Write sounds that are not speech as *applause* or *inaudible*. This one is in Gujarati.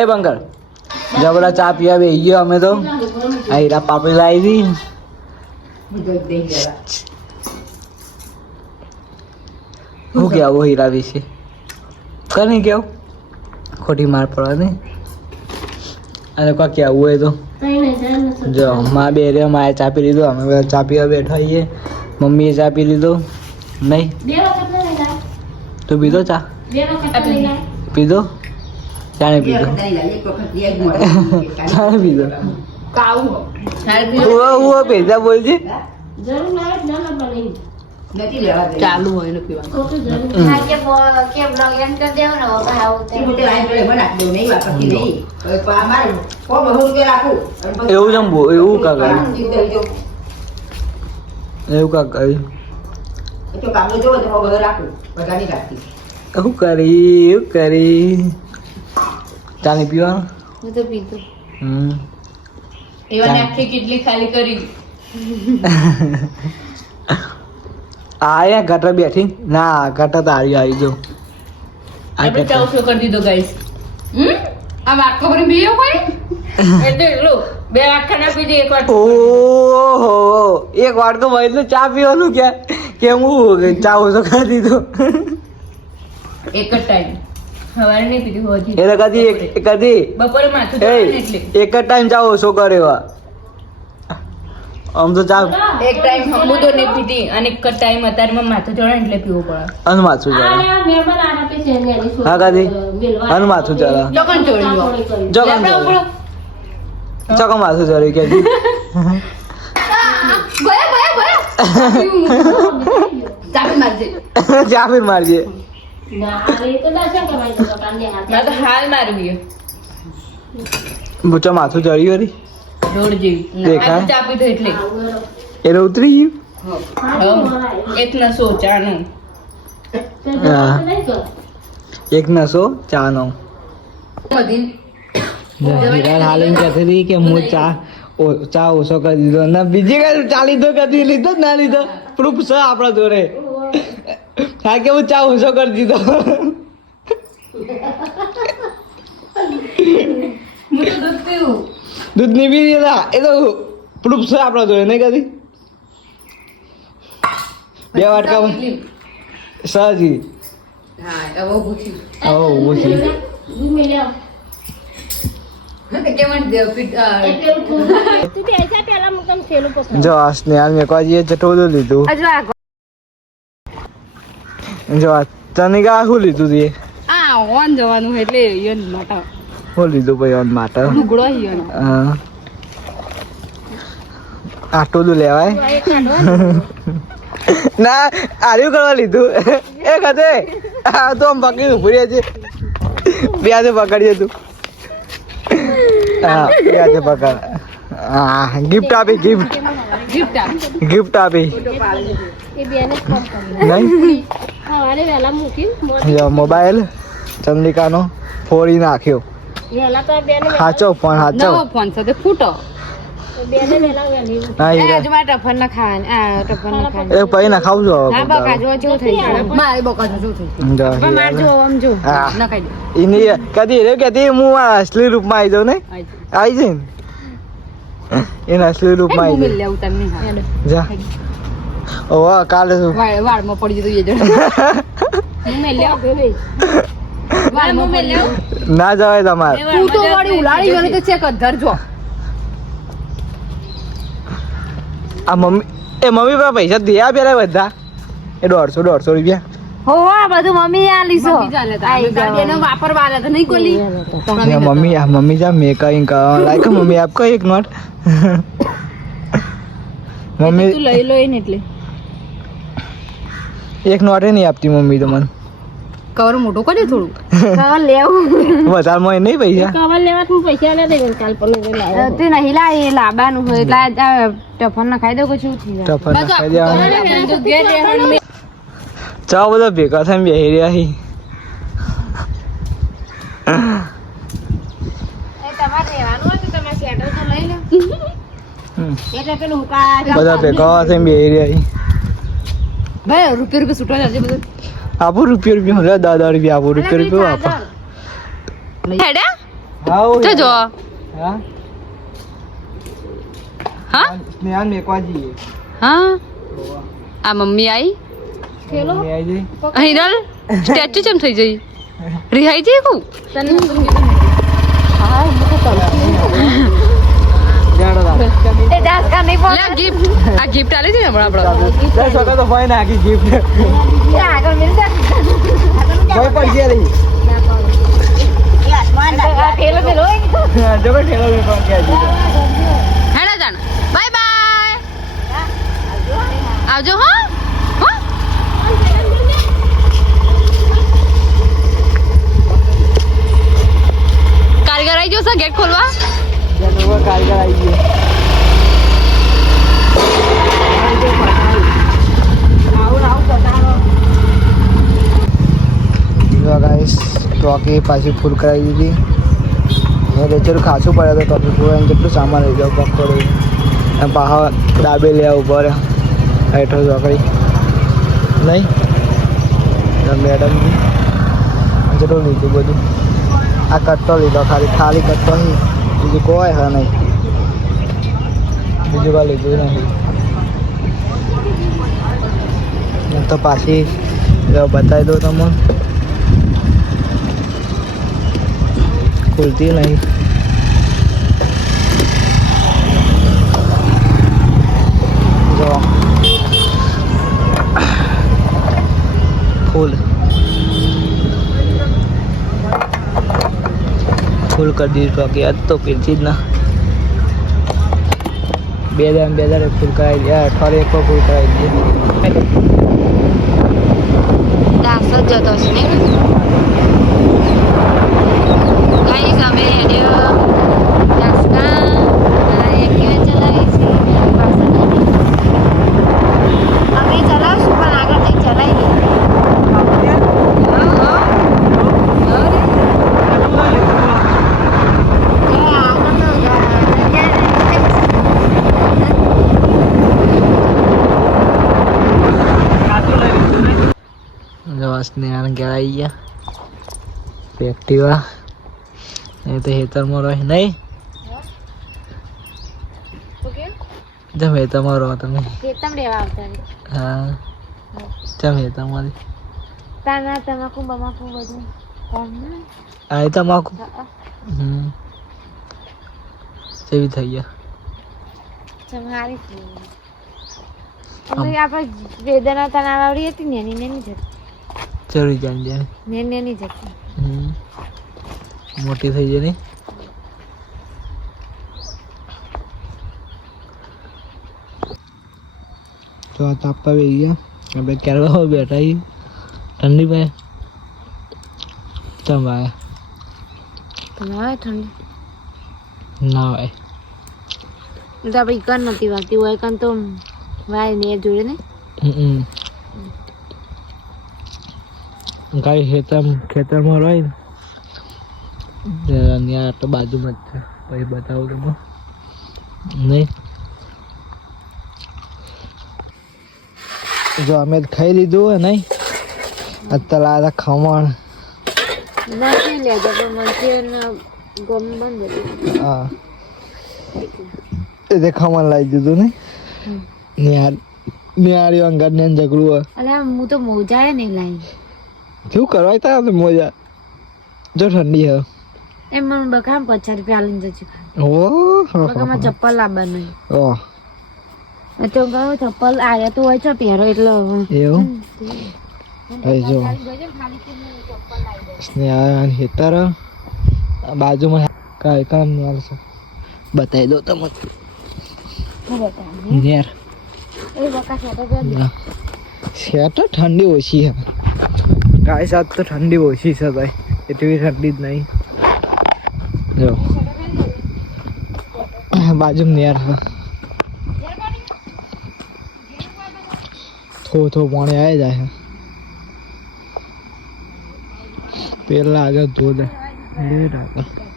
એ બંકર જબરા ચા પીવા બે ગયો અમે તો. આ હીરા પાપડી લાવી હતી હું કેવું હીરા વિશે? કઈ કેવું? ખોટી માર પડે નહીં અને કોઈ કેવું હોય તો? જો મા બે રે માએ ચા પી લીધો. અમે બધા ચા પીવા બેઠા છીએ મમ્મીએ ચા પી લીધો. નહીં? તું પીધો ચા? પીધો? ચાણે પીધો. ચાણે પીધો. ઉવા ઉવા પૈસા બોલજે ચાલુ હોય ને પીવાનું એવું જમવું એવું કા કર્યું એવું કાક કર્યું એવું કરી એવું કરી. ચાને પીવાનું હું તો પીધું હમ. એવાની આખી કેટલી ખાલી કરી. *laughs* આયા ગટર બેઠી. ના ગટર તો આવી આવી જો. આ આપણે ચા ઉપયોગ કરી દીધો ગાઈસ હમ? આ વાટકો ભરી બીજો કોઈ? *laughs* એટલે એટલું બે વાટકા ના પીધી એક વાટકો. ઓહો એક વાટકો ભાઈ તો ચા પીવાનું કે? કે હું ચા ઓછો કરી દીધો? એક જ ટાઈમ સવારે નહીં પીધું હોતી એ તો કદી એક કદી? બપોરે માથું એ એટલે. એક જ ટાઈમ ચા ઓછો કર્યો આમ તો ચા એક ટાઈમ હમુદો નહીં પીધી અને એક ટાઈમ અત્યારમાં માથું ચડે એટલે પીવું પડે. અન માથું ચડે હા કાદી? અન માથું ચડે જોકન ચોળી જોકન કામ લેપડા ચડે ઉપડો ચોકો માથું ચડે કે ગયા ગયા ગયા *laughs* ચાપી મારજે. ચા મારજે. ના તો હાલ મારવી માથું ચડ્યું હરી રોડ જેવી. દેખાય? ચાપી તો એટલે. ઉતરી ગયું. એક નસો ચાનો. એક નસો ચા નો બધી. હાલ એમ કહેતી હતી કે હું ચા ઓ- ચા ઓછો કરી દીધો. ના બીજી કઈ ચા લીધો કદી લીધો? જ ના લીધો. પ્રૂફ છે આપણા જોડે. હા કે હું ચા ઓછો કરી દીધો. દૂધની પી દીધા એ તો પ્રૂફ છે આપણા તો નહીં કદી? બે વાટકા સહજી હા હવે ભૂખી હવે પીટ જો આ સ્નેહાલ મેકવાજીએ જટો બધું લીધું. જો તને કા શું લીધું તી આ ઓન જવાનું એટલે યોન માટે. શું લીધું ભાઈ ઓન માટે? લુગડો યોન હા. આટલું બધું લેવાય? *laughs* ના? આર્યું કરવા લીધું. એ ખાતે આ તો આમ પકડી ઊભી રહે છે. પ્યાજે પકડીએ તું. હા પ્યાજે પકડ. હા ગિફ્ટ આપી ગિફ્ટ ગિફ્ટ આપ. મોબાઈલ ચંદ્રિકાનો ફોડી નાખ્યો. સાચો ફોન સાચો ફોન સાથે ફૂટો. કદી કદી હું આ અસલી રૂપમાં આવી જાઉં ને આવી જાય ને એના અસલી રૂપમાં આવી મિલ લેવું તમને જા. ઓહો કાલે શું? વાળ વાળમાં પડી જતો એ જણ લેવું ના જવાય તમારે. તું તો વાળી ઉલાડી ગયો તો ચેક ધરજો. આ મમ્મી એ મમ્મી પાસે પૈસા દિયા પેલા બધા. એ દોઢસો દોઢસો રૂપિયા. હોવા બધું મમ્મી આલી છો. મમ્મી ચાલે તા. અમે તાર બેનો વાપર વાલે તો નહીં કોલી. મમ્મી આ મમ્મી જા મેં કઈ લાઈક મમ્મી આપકો એક નોટ. મમ્મી તું લઈ લો એટલે. એક નોટ નહીં આપતી મમ્મી તો મને કવર મોટો કરી થોડું કવર લેવું. વધારે માં નહીં પૈસા? લેવા તું પૈસા તે નહીં લા એ લાબાનું હોય. એટલે ટફન ના ખાઈ દઉં કશું શું ના ખાઈ દેવાનું. ચા બધા ભેગા થઈને બેસી રહ્યા છીએ તમારે રહેવાનું હોય તો તમે શેટર તો લઈ લો. હમ. એટલે પેલું હુકા બધા ભેગા થઈને બેસી રહ્યા છીએ ભાઈ રૂપિયા રૂપિયા છૂટવા જશે બધું. આપો રૂપિયો રૂપિયા લે દસ દસ રૂપિયા આપો રૂપિયો રૂપિયો આપો. હેડા. હા તો જો. હા? હા? સ્નેહાન મેકવા હા? આ મમ્મી આવી મમ્મી અહીં જઈ. સ્ટેચ્યુ ચમ થઈ જઈ. રિહાઈ જઈ કુ તને ગિફ્ટ આ ગિફ્ટ આલી હમણાં આપણે તો ભાઈ આગળ ભાઈ રહી. ઠેલો. જો ઠેલો ગયા છે. હેડા જાણ. Bye bye. આવજો હા? કારીગર આવી જશે ગેટ ખોલવા? કારીગર આવી ગયો. પાછી ફૂલ કરાવી દીધી. મેં રેચરું ખાસું પડે તો ટોકી ફૂલ કેટલું સામાન લઈ ગયો, પકોડી. અને ડાબે લેવા ઊભો રહે ચોકડી. નહીં? મેડમ જેટલું લીધું બધું? આ કટ્ટો લીધો ખાલી ખાલી કટ્ટો નહીં બીજું કોઈ હા નહીં. બીજું કોઈ લીધું હું તો પાછી બતાવી દઉં તમને. ખુલતી નહીં જો ફૂલ કરી દીધું ટોકી આજ તો પીરથી જ ના. બે દાન બે દાડે ફૂલ કરાવી દે અઠવાડિયે એક ફૂલ કરાવી દે દાસ જ જતો છે ને? ગાઈસ, અમે હેડ્યો દાસકા એક્ટિવા ચલાવી છે પાસે નથી અમે ચલાવશું પણ આગળ નહીં ચલાવી જવાસને આને ઘેર આવી ગયા. એક્ટિવા એ તો હેતરમાં રહે નહીં. જમ હેતરમાં રહો તમે. ખેતમ રહેવા આવતા હા. જમ હેતરમાં તાના તમાકુ બમાકુ બધું. કોમ ને આ તમાકુ. હમ. જેવી થઈ ગયા. છે આપણે વેદના તણાવ આવડી હતી ને એની જતી. જરૂરી જાણ જાય ને ની જતી મોટી થઈ જાય નહીં તો આ તાપવા બેસી ગયા. આપણે ક્યારે બેઠા છીએ. ઠંડી ભાઈ? ચમ ભાઈ? ના આવે ઠંડી? ના ભાઈ એ તો આપણે ઈકન નથી વાગતી હોય કન તો વાય ને જોડે ને. હમ. ગાય ખેતર ખેતરમાં રહી ને. ત્યાં તો બાજુમાં જ છે. પછી બતાવું તમે નહીં. જો અમે ખાઈ લીધું હોય નહીં. અત્યારે આ ખમણ. નથી પણ હા. એટલે ખમણ લાવી દીધું ને નિહાર નિહારી અંગર ને ઝઘડું હોય. અલે હું તો મોજાએ નહીં લાવી શું કરવા તા મોજા? જો ઠંડી હે. એમ મને બકામ પચાસ રૂપિયા લઈને જજો ઓ. બકામાં ચપ્પલ લાવવાનું ઓ. તો ગયો ચપ્પલ આવ્યા તો હોય છે પહેરો એટલે. એવું? જો. હેતર બાજુમાં કાંઈ કામ આવશે બતાવી દો તમે હું એ બકા સાથે તો ઠંડી ઓછી છે ગાય સાથ તો ઠંડી ઓછી છે ભાઈ. એટલી ઠંડી જ નહીં. જો. બાજુમાં નેર છે. થોડું થોડું પાણી આવી જાય છે. પેલા આગળ ધોધ. આગળ